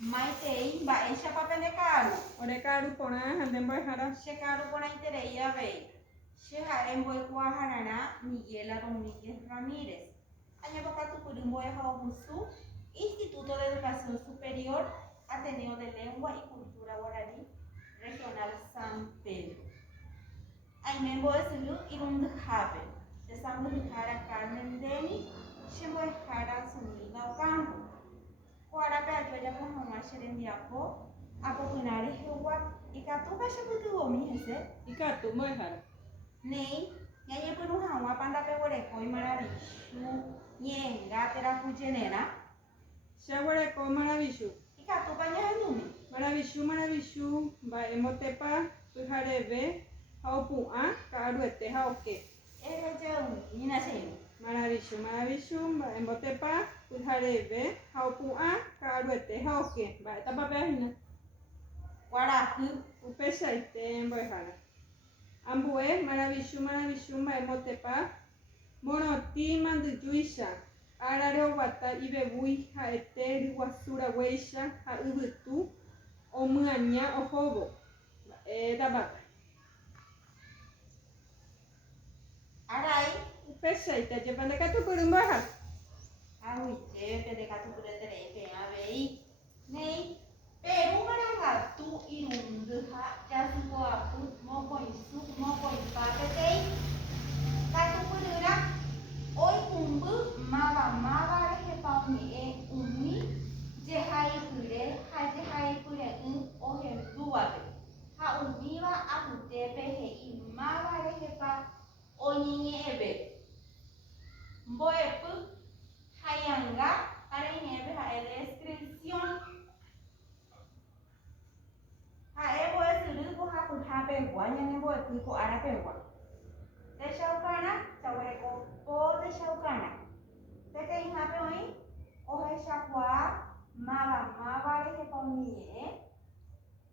Maitei, mba'éicha papene ka'aru. Ore ka'aru porã hande mbo'ehára. Che ka'aru porãiterei avei. Che ha'e mbo'ekuaaharã Miguel Rodríguez Ramírez. Añapakatupyry mbo'ehaogusu Instituto de Educación Superior Ateneo de Lengua y Cultura Guaraní Regional San Pedro. Aime mbo'esyry irundyhápe. Chesãmbyhyhára Carmen Deni, chembo'ehára Zumilda Ocampo. Kuárape aju ajapo hag̃ua che rembiapo apopyna rehegua ikatúpa chepytyvõmi hese. Ikatu mbo'ehára. Néi ñañepyrũ hag̃uápa ndapeguerekói Maravichu ñe'ẽnga terakujererã. Cheguereko Maravichu. Ikatúpa ñahendúmi. Maravichu mba'e motépa pyhareve ha opu'ã ka'aruete ha oke. Erejeýmina che'ĩrũ. Maravichu mba'e motépa pyhareve ha opu'ã ka'aruete ha oke. Mba'étapa pe'ahína. Kuarahy. Upeichaite mbo'ehára. Ambue Maravichu mba'e motépa morotĩ mandyjúicha ára reoguata ivevúi ha'ete ryguasuraguéicha ha yvytu omyaña ohóvo. Mba'étapapa. Arai. Upeichaite ajépa ndekatupyry mbo'ehára. Ag̃uijépe ndekatupyreterei peẽ avei. Néi Peru marangatu irundy ha jasypoapy mokõisu mokõipa peteĩ. Katupyrýra oikũmby máva rehepa oñe'ẽ umi jehaipyre ha jehaipyre'ỹ ohendúvape. Ha umíva apytépe he'i máva rehepa oñeñe'ẽvépe. Mbo'epy hañanga ha reimépe ha'e descripción. Ha'e mbo'esyry pohapyhápegua ñanembo'epy ko árapegua. Techaukarã chaguereko po techaukarã. Peteĩhápe oĩ ohechakuaa máva rehepa oñeñe'ẽ.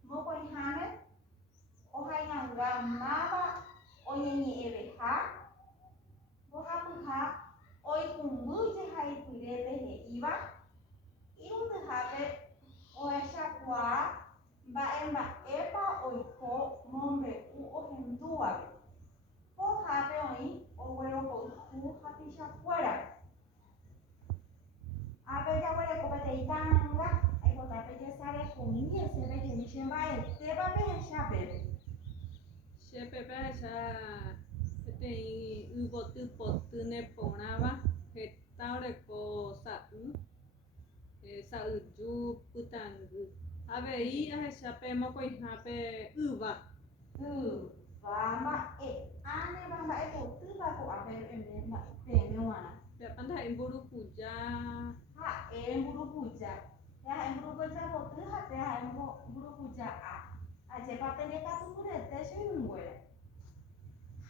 Mokõiháme ohañanga máva oñeñe'ẽveha. Mbohapyha oikũmby jehaipyrépe he'íva. Irundyhápe ohechakuaa mba'emba'épa oiko mombe'u ohendúvape. Pohápe oĩ oguerokoyhu hapichakuérape. Ápe jaguereko peteĩ karãnga aipota pejesarehúmi heseve che mba'etépa pehecha pépe. Chépe pehecha peteĩ yvotypotyne porãva heta oreko sa'yju pytangy. Avei ahecha pe mokõihápe yva. Mba'e ánepa mba'epotýpa ko'ápe peẽme g̃uarã. Pe'ápa ndaha'éi mburukuja. Ha'e mburukuja. Ha'e mburukuja poty ha ha'e mburukuja a. Ajépa pendekatupyrete che hũnguére.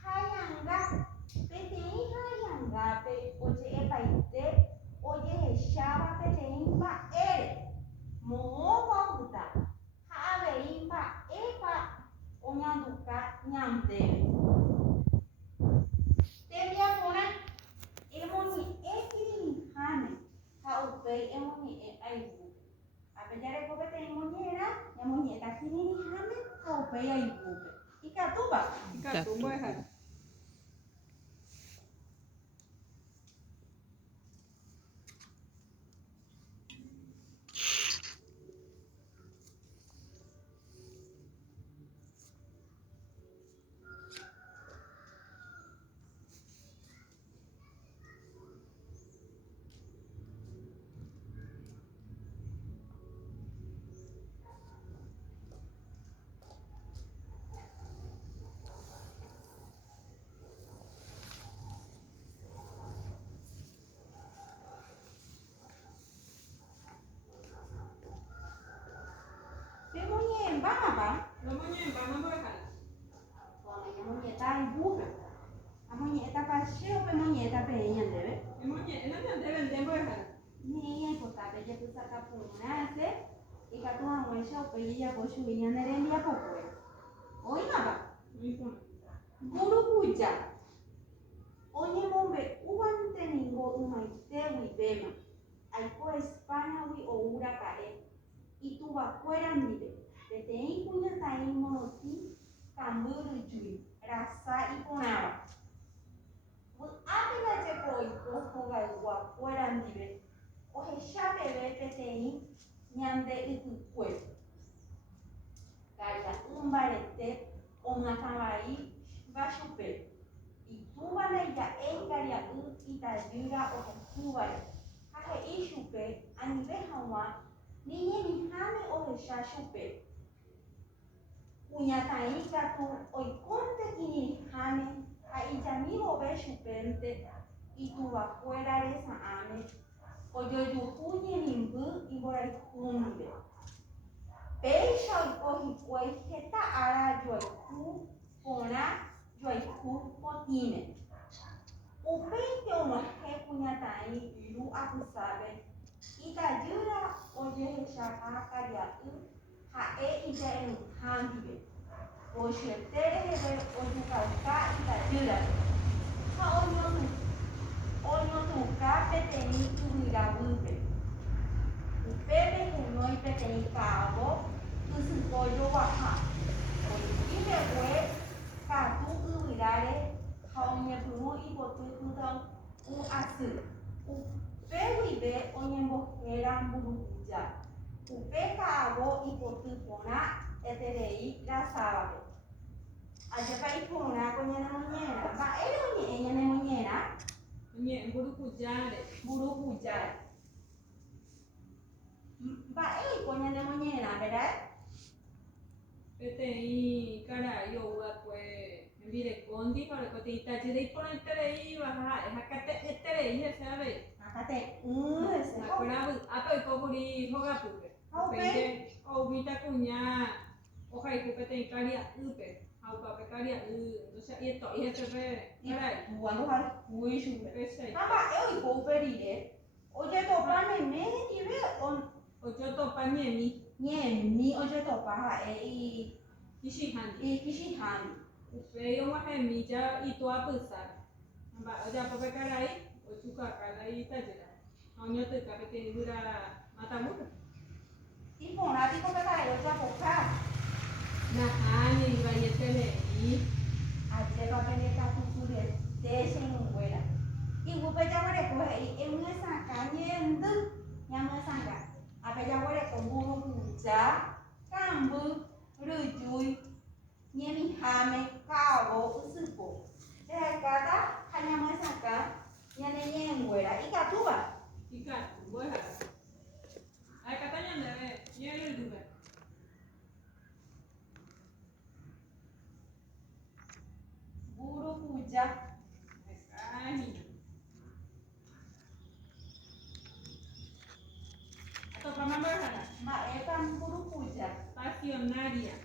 Hañanga peteĩ hañangápe oje'epaite ojehecháva peteĩ mba'ére. Moõpa opyta ha avei mba'épa oñanduka ñandéve. Tembiaporã emoñe'ẽ kirirĩháme ha upéi emoñe'ẽ ayvúpe. Ápe jareko peteĩ moñe'ẽrã ñamoñe'ẽta kirirĩháme ha upéi ayvúpe. Ikatúpa. Ikatu mbo'ehára. Pemoñe'ẽmbámapa. Nomoñe'ẽmbáma mbo'ehára. Ñamoñe'ẽta ayvúpe. Amoñe'ẽta pache o pemoñe'ẽta peẽ ñandéve. Emoñe'ẽna ñandéve nde mbo'ehára. Néi aipotápe jepysakaporãse ikatu hag̃uáicha upéi jejapo chugui ñane rembiapokuéra. Oĩmapa. Oĩporã. Mburukuja oñemombe'úvanteniko ymaitégui péma. Aiko Españagui ouraka'e itubakuéra ndive peteĩ kuñataĩ morotĩ kamby ryjúi rasa iporãva vy'ápe ndajepo oiko hogayguakuéra ndive ohechaveve peteĩ ñande ypykue karia'y mbarete oñakãvaíva chupe itúva ndaija'éi karia'y itajýra ohehývare ha he'i chupe anive hag̃ua ni ñemiháme ohecha chupe kuñataĩ katu oikónte kirirĩháme ha ijami vove chupénte ituvakuéra resa'ãme ojojuhu ñemimby imborayhu ndive péicha oiko hikuái heta ára joayhu porã joayhu potĩme upéinte og̃uahẽ kuñataĩ ru apysápe itajýra ojehechaha karia'y ha'e ija'eruha ndive ochuete reheve ojukauka itajýrape ha oñotũka peteĩ yvyravýpe upépe heñói peteĩ ka'avo ysypójo guaha oĩpi mbegue katu yvyráre ha oñepyrũ ipoty pytãu asy upe guive oñembohéra mburukuja upe ka'avo ipoty porã eterei rasávape ajépa iporã ko ñanemoñe'ẽrã mba'ére oñe'ẽ ñanemoñe'ẽrã Oñe'ẽ mburukujáre. mburukujáre mba'éiko ñanemoñe'ẽrã perái Peteĩ karai ovy'akue hembireko ndíva rekote itajýra iporãitereíva ha ha'e hakate'ẽterei hese avei. hakate'ỹ hese Akuéra vy'ápe oikókuri hogapýpe. Upéinte oúmita kuña ohayhu peteĩ karia'ýpe ha upápe karia'y ndochá'ĩeto'i hesepe karai. tuando hayhúi chupe Upéichay. ha mba'e oiko upe rire ojetopa meme hendive Ojotopa ñemi ñemi ojetopa ha'e ichihãndi. ikichihãndi Upéi og̃uahẽmíja ituapysápe. Mba'e ojapope karai ojukakála itajýra ha oñotýka peteĩ yvyra Matagupe. iporãpiko pe karai ojapoka Nahánenivaiete ajépa pe rekatupyryete chey'unguéra igupe jaguareko he'i emyesãka ñendy ñamyesãka ápe jaguareko mburukuja kamby ryjúi ñemiháme ka'avo ysypo rehekáta ha ñamyesãka ñane ñe'ẽnguéra ikatúva ikatu mbo'ehára. Aekata ñandeve ñe'ẽrýpe. mburukuja Akáhína. Atopáma mbo'ehára. mba'épa mburukuja Pasionaria.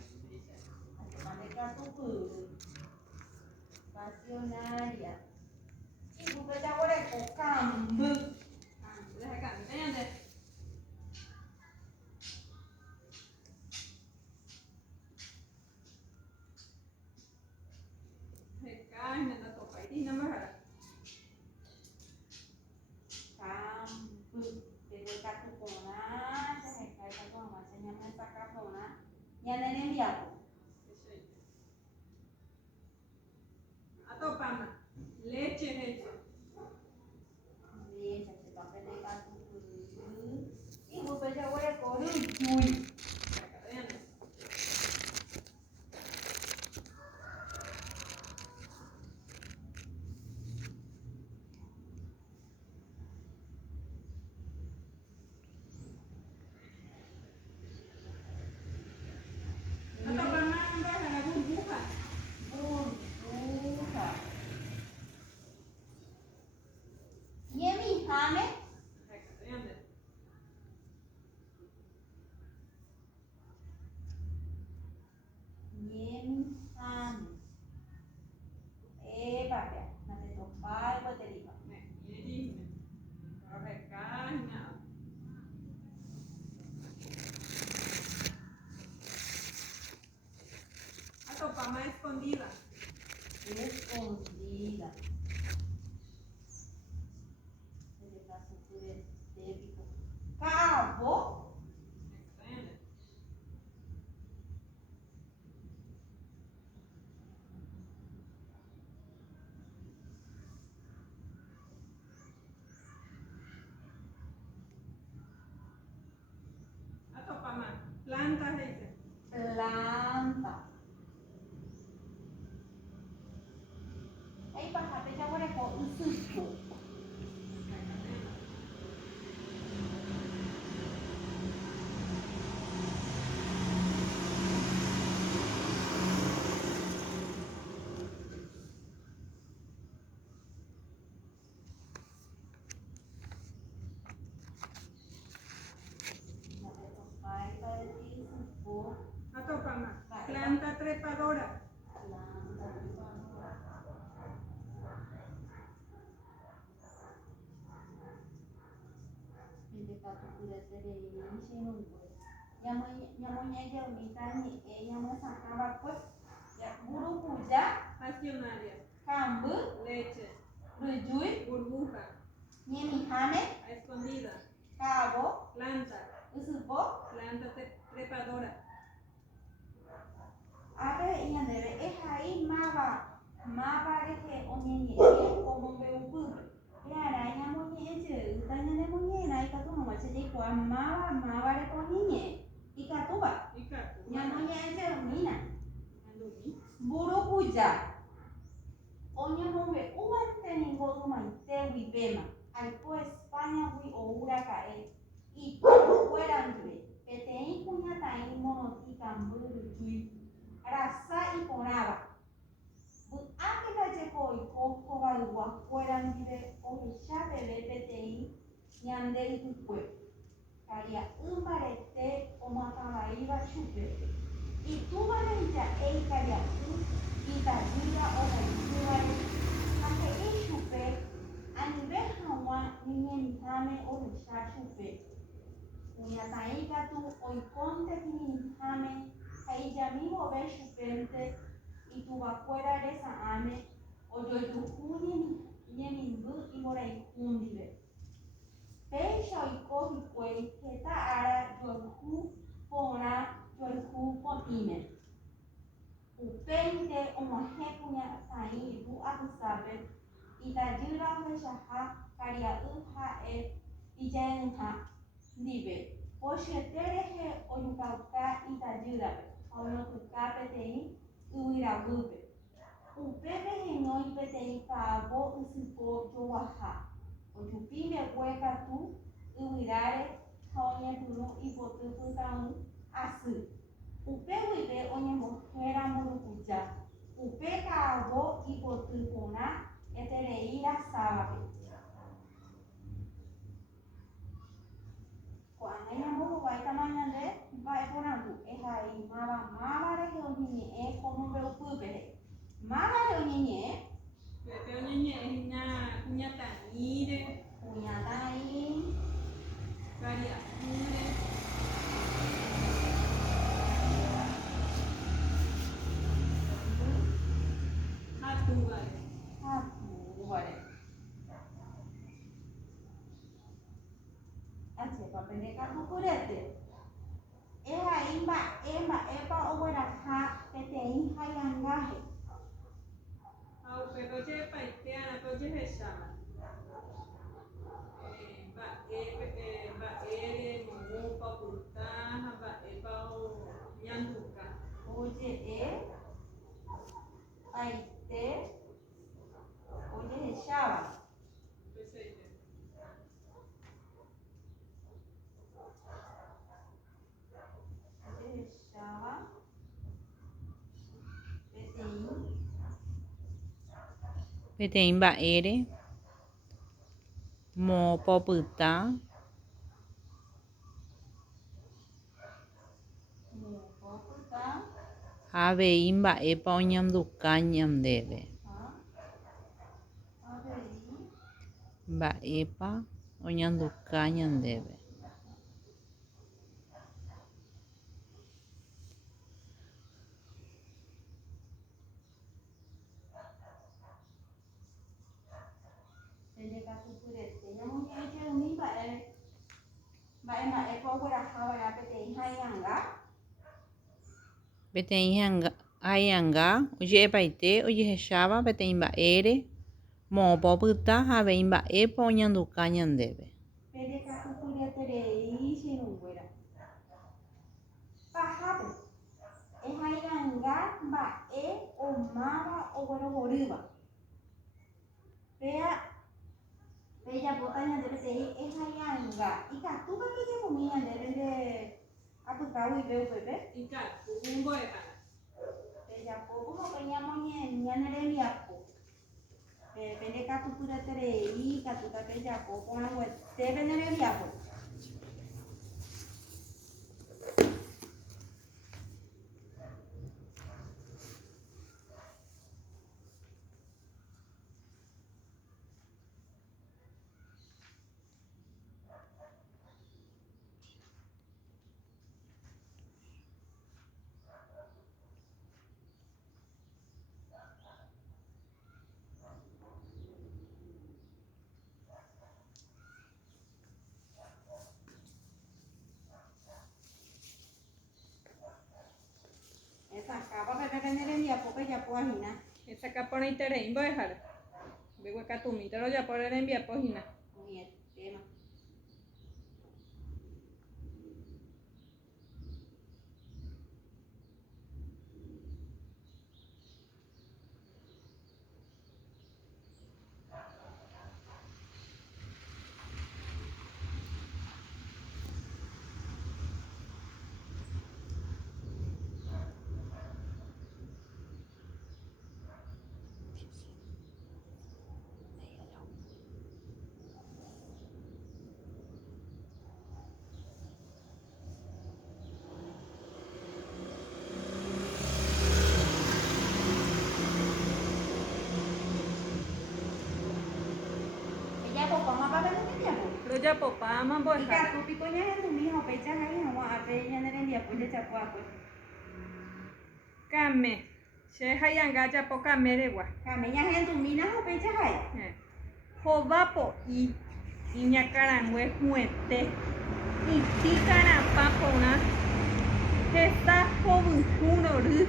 pasionaria igupe jaguareko kamby Reheka'ỹta ñande. Hekáhína ndatopaitĩhína mbo'ehára. kamby peguekatu porã chehekaita ko'ãvache ñamesaka porã ñane rembiapo Atopáma. Leche hecha. leche ajépa pe rekatupyry igupe jaguareko ryjúi Aekata ñande. Atopáma mbo'ehára burbuja. burbuja ñemiháme Aekata ñande. ñemiháme épapea natetopai gueterípa Ñe'ẽtĩhína. Rekáhína. Atopáma escondida. escondida rekatupyryete pico ka'avo Aekata ñande. Planta trepadora. Pasionaria. Leche. Burbuja. A escondida. Planta. Planta trepadora. Ave ina debe es ahí mava reje oñeñe como ve un pubre. Era ina moñe eche utaña de moñe na ika tu no eche de kwa mava re oñeñe ika tuba. Nya moñe eche mina. Buru puja. Oñe mombe uva teningo duma te vivema. Al po España wi o ura e. Y fuera andre. Petei puña tai monotica mburu tui. Rasa y ponaba. Ake llegó y cojo agua fuera de oveja bebé petei ñande y tu cuerpo. Caría un barete o mataba iba chupe. Y tú valenta el caría y tayuda o la yuare. Ake y chupe. Anibe hawa niñe nihame oveja chupe. Uñataika tu oikonte nihame. Ahí ya mismo ves chupente y tu vacuera de esa ame o yo tu juni ni bu y mora y jundive. Pecha y cogi pues que ta ara yo ju pona yo ju potime. Upente o moje puña tai bu abusabe y ta yura de shaha caria uja y ya enja dive. Poche tereje o yukauka y ta yura. Ono tu kapetei uira gupe. Upepe henoi petei pavo usipo joaha. O chupime hueca tu uirare hoña tuno y potupu taun asu. Upe huipe oñe mojera murukucha. Upe cavo y potupona etereira sábabe. Cuando ella mojo va a tamaño de va a poner es ahí mava de oñeñe como veo pupe. Mava de oñeñe. Pepe oñeñe es una cuñataire. Caria ure. Hatugare. Así para aprender cargo curete. Es ahí epa o buena ja que te hija y angaje. Au pepe oche paiteana oche heshama. Ere momo paputaja epa o ñanduka. Oye, paite, oye, echaba. Peseite. Oye, echaba. Peteĩ mba'ére mopopyta ha avei mba'épa oñanduka ñandéve. Mba'épa oñanduka ñandéve. Peteĩ haĩanga oje'epaite ojehecháva peteĩ mba'ére moõpa opyta ha avei mba'épa oñanduka ñandéve. Bella botaña de peteĩ es haĩanga ikatúpa pejekomína ndéve apytávo iveu pepe. Ikatu umbo'ehara. Pejapoku hopeñamoñe ñanerembiapo. Pende katu pyreterei katuta pejapo porãguetépe nerembiapo. pe japoahína. Esakaporãitereímbo eháre. Mbeguekatumítero japóre rembiapohína. Oñetéma. Rojapópa amambo eháre. Ikatúpiko ñahendúmi péicha hay hag̃ua'ápe ñane rembiapo jechapóakue. Kame. Che haianga japo kameregua. Kame ñahendúmina péicha hay. Hovapo'i iñakãrague hu'ẽte itĩkarãpa porã hesa hovyhũrory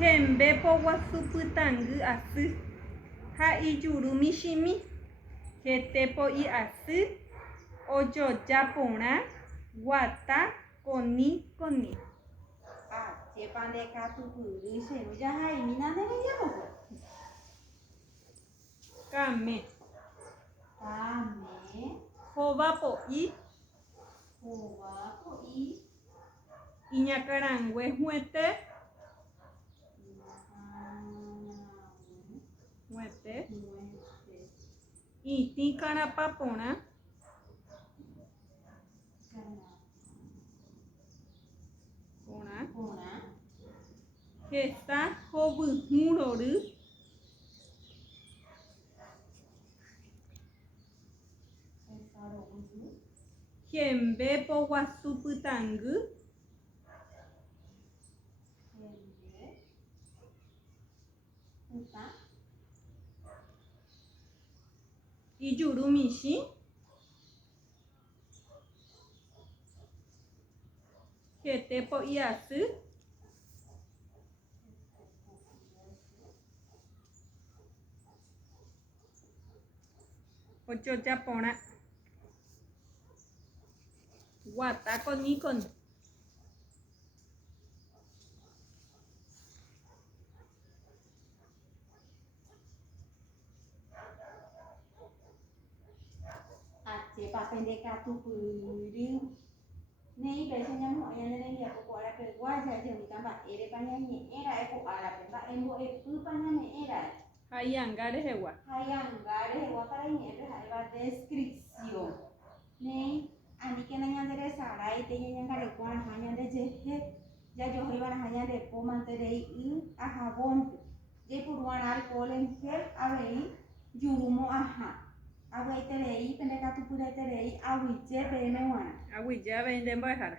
hembepo guasu pytangy asy ha ijuru michĩmi hetépo'i asy ojoja porã guata koni. Chépa ndekatupyry che jahaimína nde rembiapokue. Kame. Kame. Hovapo'i iñakãrague hu'ẽte itĩkarãpa porã hesa hovyhũrory hembepo guasu pytangy ijuru michĩ hetépo'i asy ojoja porã guata koni. Chépape ndekatupyry ne'i péicha ñamo'ẽ ñane rembiapo ko arapegua jajeýta mba'érepa ñañe'ẽra'e ko árape mba'embo'epýpa ñame'ẽra'e. Haianga rehegua. Haianga rehegua karai ñe'ẽpe ha'éva descripción. Ne'i aníkena ñanderesarái teñañangarekuaraha ñandejehe jajohéivaraha ñande pómanterei ajavónte jaiporu'arã alcohol en gel avei jurumo'ãha avy'aiterei pendekatupyraiterei aguyje peẽme g̃uarã. Aguyje avei ndembo'ehára.